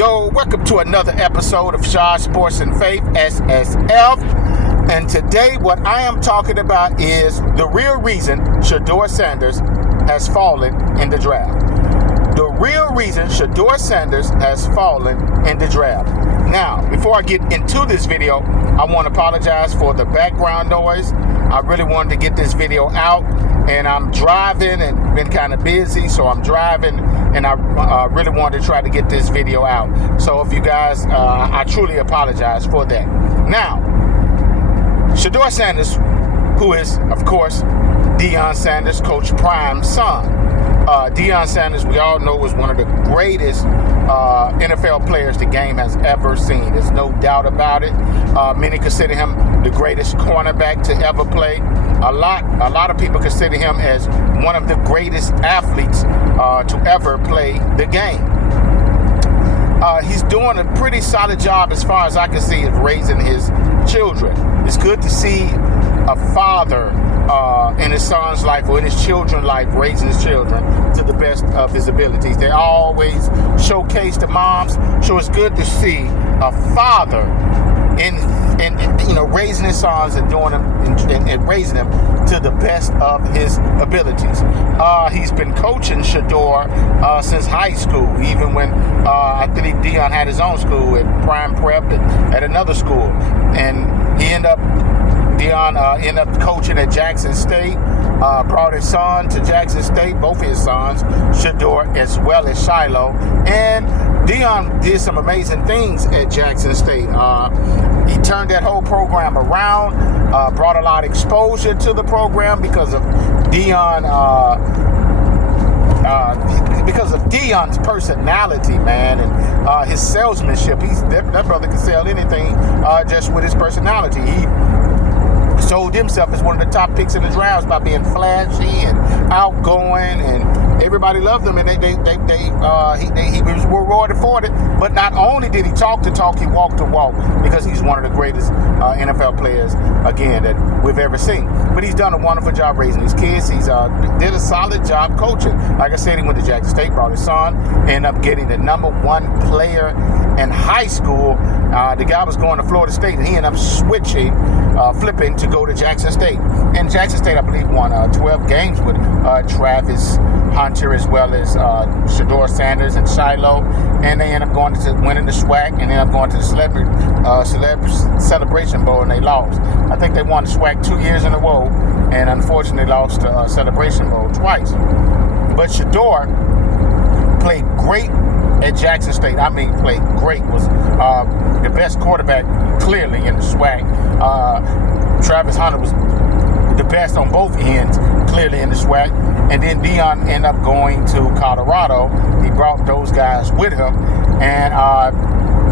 Yo, welcome to another episode of Shaw Sports and Faith, SSF. And today what I am talking about is the real reason Shadeur Sanders has fallen in the draft. The real reason Shadeur Sanders has fallen in the draft. Now, before I get into this video, I want to apologize for the background noise. I really wanted to get this video out, and I'm driving and been kind of busy, so I'm driving, and I really wanted to try to get this video out. So if you guys, I truly apologize for that. Now, Shadeur Sanders, who is, of course, Deion Sanders, Coach Prime's son. Deion Sanders, we all know, is one of the greatest NFL players the game has ever seen. There's no doubt about it. Many consider him the greatest cornerback to ever play. A lot of people consider him as one of the greatest athletes to ever play the game. He's doing a pretty solid job, as far as I can see, of raising his children. It's good to see a father in his son's life or in his children's life raising his children to the best of his abilities. They always showcase the moms, so it's good to see a father in raising his sons and doing them and raising them to the best of his abilities. He's been coaching Shadeur since high school, even when I believe Deion had his own school at Prime Prep at another school, and Deion ended up coaching at Jackson State, brought his son to Jackson State, both his sons, Shadeur as well as Shiloh. And Deion did some amazing things at Jackson State. He turned that whole program around, brought a lot of exposure to the program because of Deion's personality, man, and his salesmanship. That brother can sell anything just with his personality. He sold himself as one of the top picks in the drafts by being flashy and outgoing, and everybody loved him, and he was rewarded for it. But not only did he talk the talk, he walked the walk, because he's one of the greatest NFL players, again, that we've ever seen. But he's done a wonderful job raising his kids. He's did a solid job coaching. Like I said, he went to Jackson State, brought his son, ended up getting the #1 player in high school. The guy was going to Florida State, and he ended up flipping to go to Jackson State. And Jackson State, I believe, won 12 games with Travis Hunter as well as Shadeur Sanders and Shiloh. And they ended up going to winning the SWAC, and ended up going to the Celebration Bowl, and they lost. I think they won the SWAC 2 years in a row, and unfortunately lost the Celebration Bowl twice. But Shadeur played great at Jackson State. I mean, played great. Was the best quarterback clearly in the SWAC. Travis Hunter was the best on both ends, clearly in the SWAC. And then Deion ended up going to Colorado. He brought those guys with him, and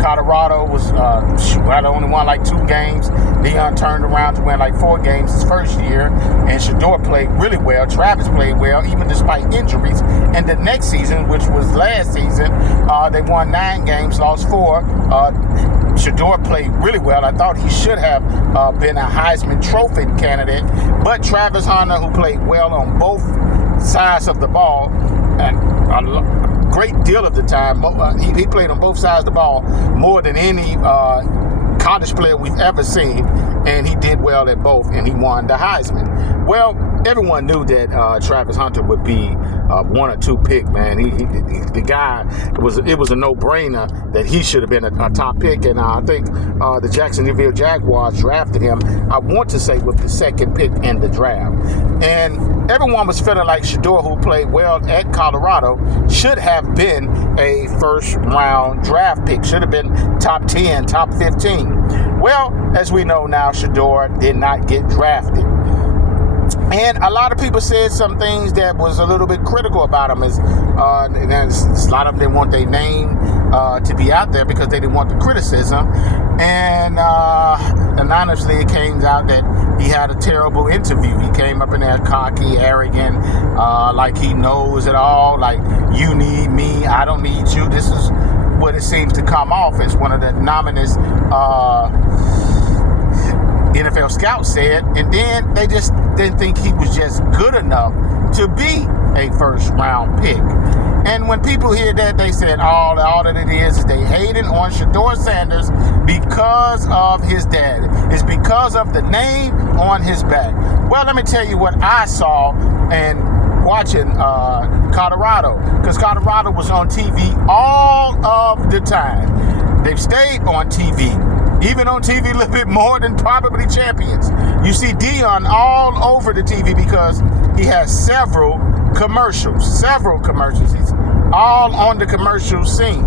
Colorado was only won like 2 games. Deion turned around to win like 4 games his first year, and Shadeur played really well. Travis played well, even despite injuries. And the next season, which was last season, they won 9 games, lost 4. Shadeur played really well. I thought he should have been a Heisman Trophy candidate, but Travis Hunter, who played well on both sides of the ball, and a great deal of the time, he played on both sides of the ball more than any college player we've ever seen, and he did well at both, and he won the Heisman. Well, everyone knew that Travis Hunter would be 1 or 2 pick, man. The guy, it was a no-brainer that he should have been a top pick, and I think the Jacksonville Jaguars drafted him, I want to say, with the 2nd pick in the draft. And everyone was feeling like Shadeur, who played well at Colorado, should have been a first-round draft pick, should have been top 10, top 15. Well, as we know now, Shadeur did not get drafted. And a lot of people said some things that was a little bit critical about him. A lot of them didn't want their name to be out there because they didn't want the criticism. And anonymously, it came out that he had a terrible interview. He came up in there cocky, arrogant, like he knows it all, like, you need me, I don't need you. This is what it seems to come off as. One of the anonymous NFL scouts said, and then they just didn't think he was just good enough to be a first round pick. And when people hear that, they said all that it is they hating on Shadeur Sanders because of his dad. It's because of the name on his back. Well, let me tell you what I saw and watching Colorado, because Colorado was on TV all of the time. They've stayed on TV, even on TV a little bit more than probably champions. You see Deion all over the TV because he has several commercials. He's all on the commercial scene.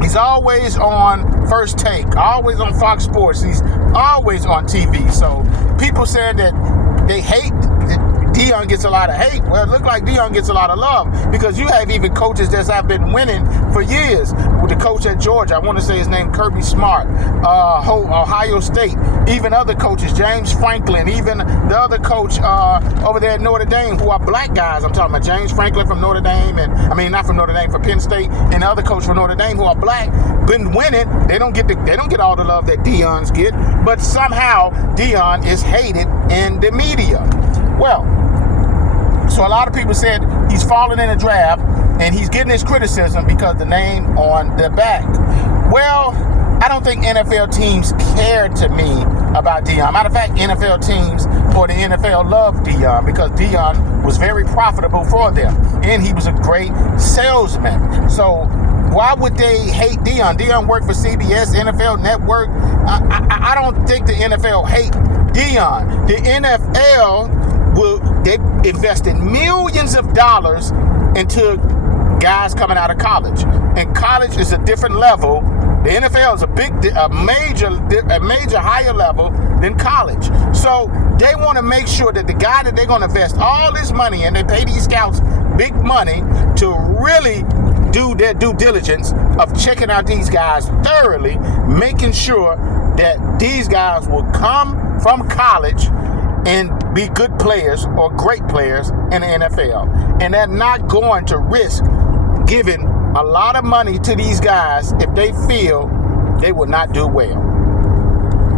He's always on First Take, always on Fox Sports. He's always on TV. So people said that they hate Deion gets a lot of hate. Well, it looks like Deion gets a lot of love because you have even coaches that have been winning for years. With the coach at Georgia, I want to say his name, Kirby Smart, Ohio State, even other coaches, James Franklin, even the other coach over there at Notre Dame, who are black guys. I'm talking about James Franklin from Notre Dame, and I mean not from Notre Dame, from Penn State, and the other coach from Notre Dame who are black, been winning. They don't get all the love that Deion's get, but somehow Deion is hated in the media. Well, so a lot of people said he's falling in the draft and he's getting his criticism because the name on the back. Well, I don't think NFL teams care to me about Deion. Matter of fact, NFL teams or the NFL love Deion because Deion was very profitable for them and he was a great salesman. So why would they hate Deion? Deion worked for CBS, NFL Network. I don't think the NFL hate Deion. The NFL they invested millions of dollars into guys coming out of college, and college is a different level. The NFL is a major higher level than college. So they want to make sure that the guy that they're going to invest all this money in, they pay these scouts big money to really do their due diligence of checking out these guys thoroughly, making sure that these guys will come from college and be good players or great players in the NFL. And they're not going to risk giving a lot of money to these guys if they feel they will not do well.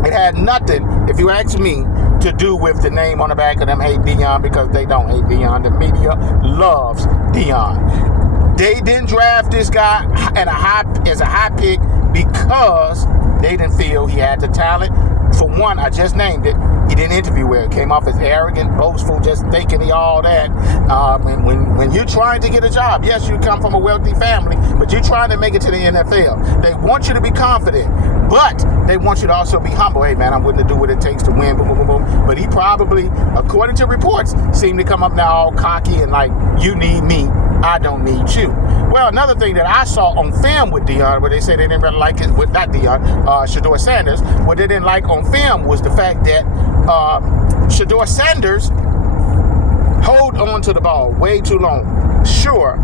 It had nothing, if you ask me, to do with the name on the back of them hate Deion, because they don't hate Deion. The media loves Deion. They didn't draft this guy as a high pick because they didn't feel he had the talent. For one, I just named it. He didn't interview well. It came off as arrogant, boastful, just thinking he all that. When you're trying to get a job, yes, you come from a wealthy family, but you're trying to make it to the NFL. They want you to be confident, but they want you to also be humble. Hey, man, I'm willing to do what it takes to win. Boom, boom, boom, boom. But he probably, according to reports, seemed to come up now all cocky and like, you need me, I don't need you. Well, another thing that I saw on film with Deion, where they say they didn't really like it, with not Deion, Shadeur Sanders, what they didn't like on film was the fact that Shadeur Sanders hold on to the ball way too long. Sure,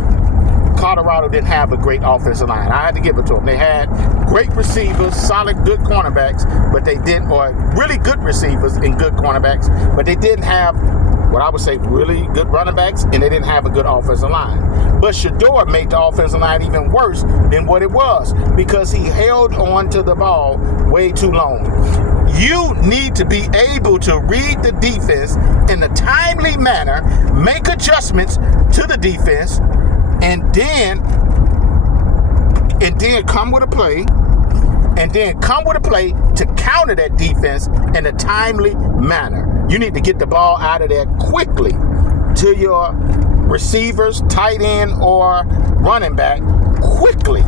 Colorado didn't have a great offensive line. I had to give it to them. They had great receivers, solid, good cornerbacks, but they didn't, or really good receivers and good cornerbacks, but they didn't have what I would say really good running backs, and they didn't have a good offensive line. But Shadeur made the offensive line even worse than what it was because he held on to the ball way too long. You need to be able to read the defense in a timely manner, make adjustments to the defense, and then come with a play, to counter that defense in a timely manner. You need to get the ball out of there quickly to your receivers, tight end, or running back quickly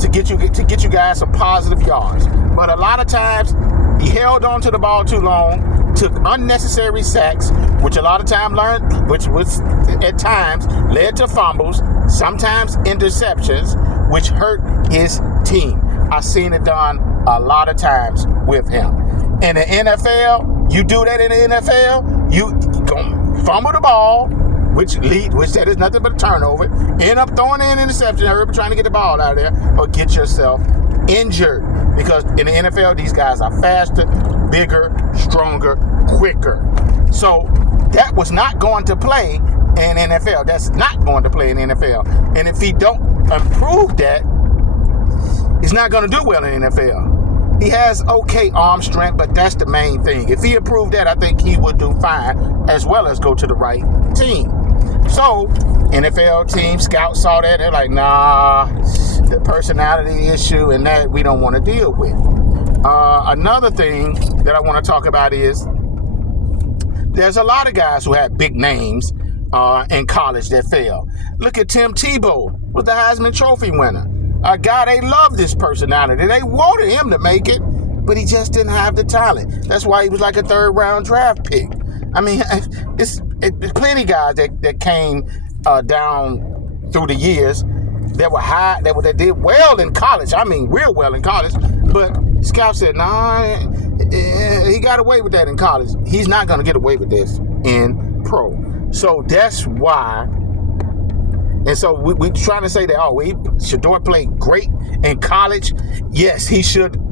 to get you guys some positive yards. But a lot of times he held on to the ball too long, took unnecessary sacks, which a lot of time at times led to fumbles, sometimes interceptions, which hurt his team. I've seen it done a lot of times with him. In the NFL, you do that in the NFL, you gonna fumble the ball, which that is nothing but a turnover, end up throwing in an interception, hurry up trying to get the ball out of there, or get yourself injured. Because in the NFL, these guys are faster, bigger, stronger, quicker. So that was not going to play in NFL. That's not going to play in NFL. And if he don't improve that, he's not going to do well in the NFL. He has okay arm strength, but that's the main thing. If he improved that, I think he would do fine, as well as go to the right team. So NFL team scouts saw that. They're like, nah, the personality issue and that we don't want to deal with. Another thing that I want to talk about is there's a lot of guys who had big names in college that failed. Look at Tim Tebow, was the Heisman Trophy winner. A guy, they loved this personality. They wanted him to make it, but he just didn't have the talent. That's why he was like a third-round draft pick. I mean, it's plenty of guys that came down through the years that were high, that did well in college. I mean, real well in college. But Scout said, nah, he got away with that in college. He's not going to get away with this in pro. So that's why. And so we trying to say that, Shadeur played great in college. Yes, he should.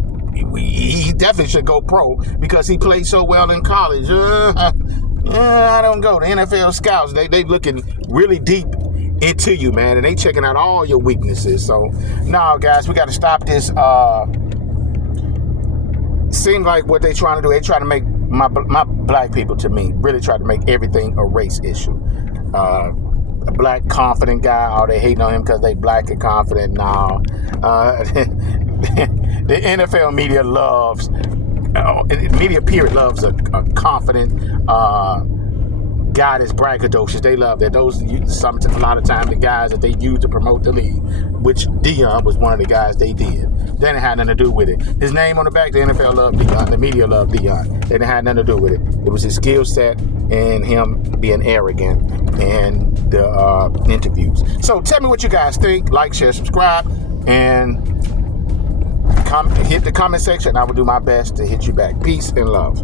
He definitely should go pro because he played so well in college. I don't go. The NFL scouts, they looking really deep into you, man, and they checking out all your weaknesses. So, now, guys, we got to stop this. Seems like what they trying to do, they trying to make my black people, to me, really try to make everything a race issue. A black confident guy, they hating on him because they black and confident. No. The NFL media loves, media period loves a confident guy that's braggadocious. They love that. Those a lot of times the guys that they use to promote the league, which Deion was one of the guys they did. They didn't have nothing to do with it. His name on the back, the NFL loved Deion. The media loved Deion. They didn't have nothing to do with it. It was his skill set and him being arrogant and the interviews. So tell me what you guys think. Like, share, subscribe, and hit the comment section. I will do my best to hit you back. Peace and love.